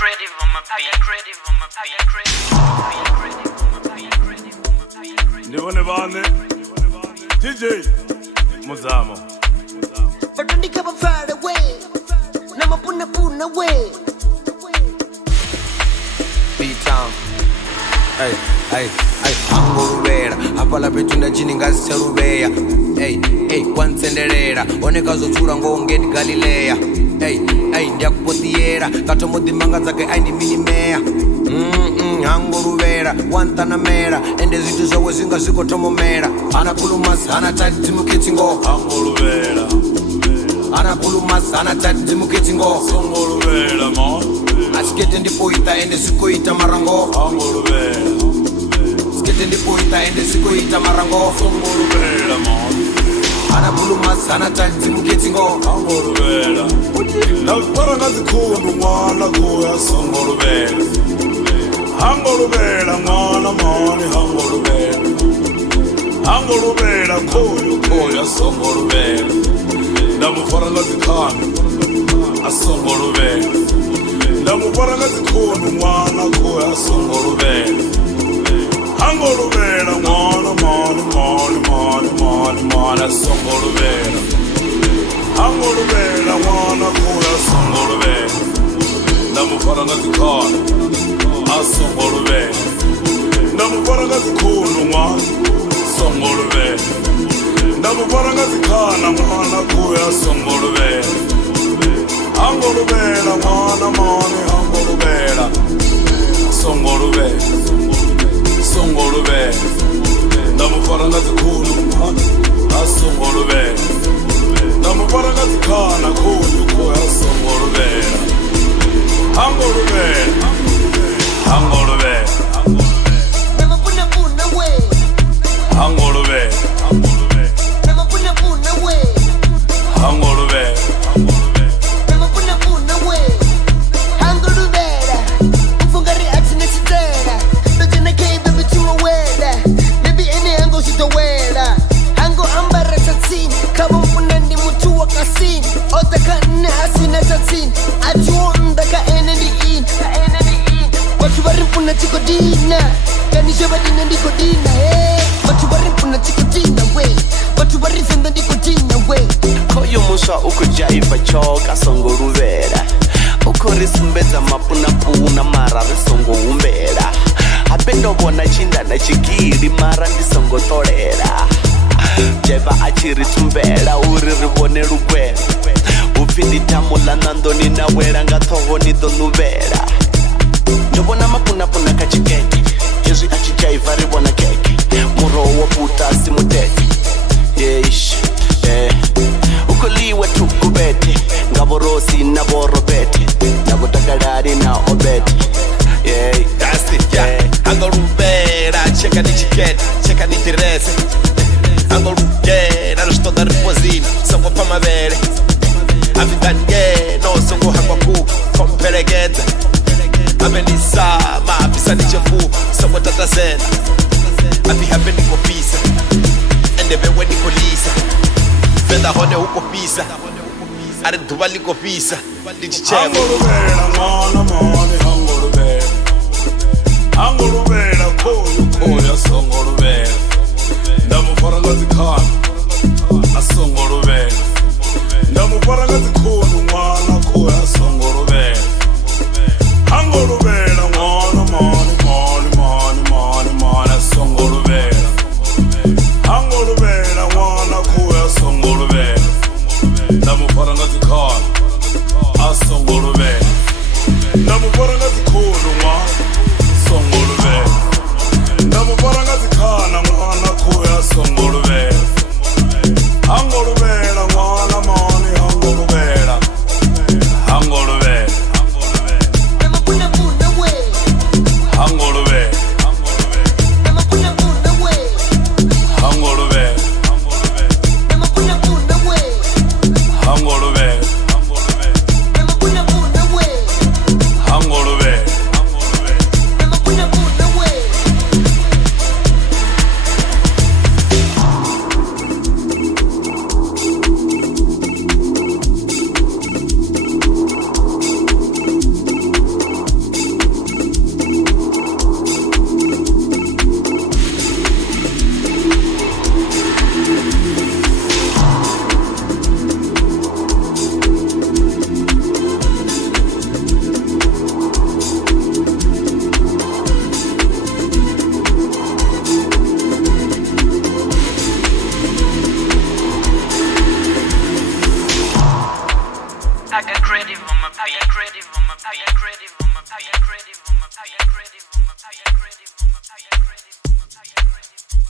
creative on my beat. I got creative on my beat. Ndivone vane DJ Muzamo. But don't you come far away. Nama puna way. B-Town. Hey, angoruvera apala petunda chini ngasicharuveya hey kwansenderera oneka zotsura ngongeti galileya hey ndiyakupotiyera katomodhimanga dzake aindiminimeya angoruvera wantanamera ende zvitu zvawe zvinga zvikotomomera ana pulumasi ana tati dzimukitsingo Angoruvera ana pulumasi ana tati dzimukitsingo Songoruvera mo asikete ndipoita ende zvikoita marango Angoruvera skete ndipoita ende zvikoita marango Songoruvera mo ana pulumasi ana tati dzimukitsingo Angoruvera Nakupara ngazikhundu mwana kuya Songoruvera Angoruvera mwana mani Angoruvera Angoruvera kuya Songoruvera Ndamufara ngazikhanda Asongoruvera Ndamufara ngazikhundu mwana kuya Songoruvera Angoruvera mwana mani Asongoruvera Angoruvera mwana kuya Songoruvera Ndamufara ngazikhanda Asongoruvera Ndamufara ngazikhundu mwana Songoruvera Ndamufara ngazikhanda mwana kuya Songoruvera Angoruvera mwana mani Angoruvera Songoruvera Songoruvera Ndamufara ngazikhundu mwana Asongoruvera Ndamufara ngazikhanda kuya Songoruvera Angoruvera Angoruvera Nama puna way. Angoruvera Nama puna way. Angoruvera Nama puna way. Angoruvera. Ufungari atina chitera. Dojana kei baby tumawela. Baby ene ango sitowela. Ango ambara chatsini. Kaba mpuna ndi mutu wa kasini. Otaka nne asina chatsini. Ajuonda ka ene ni in. Watu bari mpuna chikodina. Kanisha badina ndikodina. Watu bari mpuna chikodina we. Watu bari fenda ndikodina we. Koyo muswa ukujaiva choka Songoruvera ukorisumbedza mapuna mara risongoumbera apendovona chindana chigiri mara ndisongotolera jaiva achiritumbera uri rivone rugwera upfi nditamula nandoni nawera ngathoho nidonuvera ndovona mapuna kachikeke izvi achijaiva rivona keke murowo puta simutete yesh ukoliwe tukubete ngavorosi navorobete navotakalari na obete That's it, yeah. Angoruvera, cheka ni chikete, cheka ni tirese. Angoruvera, rustoda ripozina, songo pamavere. Avidanye, no songo hangwa ku, komperegeza. Avenisa, mapisa ni chefu, songo tatazena. Avi hape ni kopisa, endebewe ni kolisa. Fenda hone huko pisa, are duva liko pisa, lichichemo. Angoruvera mwana mani Angoruvera Angoruvera kuya Songoruvera Ndamufara ngazikhanda Asongoruvera Ndamufara ngazikhundu mwana kuya Songoruvera Angoruvera mwana mani Asongoruvera Angoruvera mwana kuya Songoruvera Ndamufara ngazikhanda Asongoruvera Ndamufara ngazikhundu mwana Songoruvera Ndamufara ngazikhanda mwana kuya Songoruvera Angoruvera mwana mani Angoruvera Angoruvera Nama puna way. Angoruvera Nama puna way. Angoruvera Nama puna way. Angoruvera Nama puna way. Angoruvera Nama puna way. creative on my beat. I get creative on my beat. I get creative on my beat. I get creative on my beat. I get creative on my beat.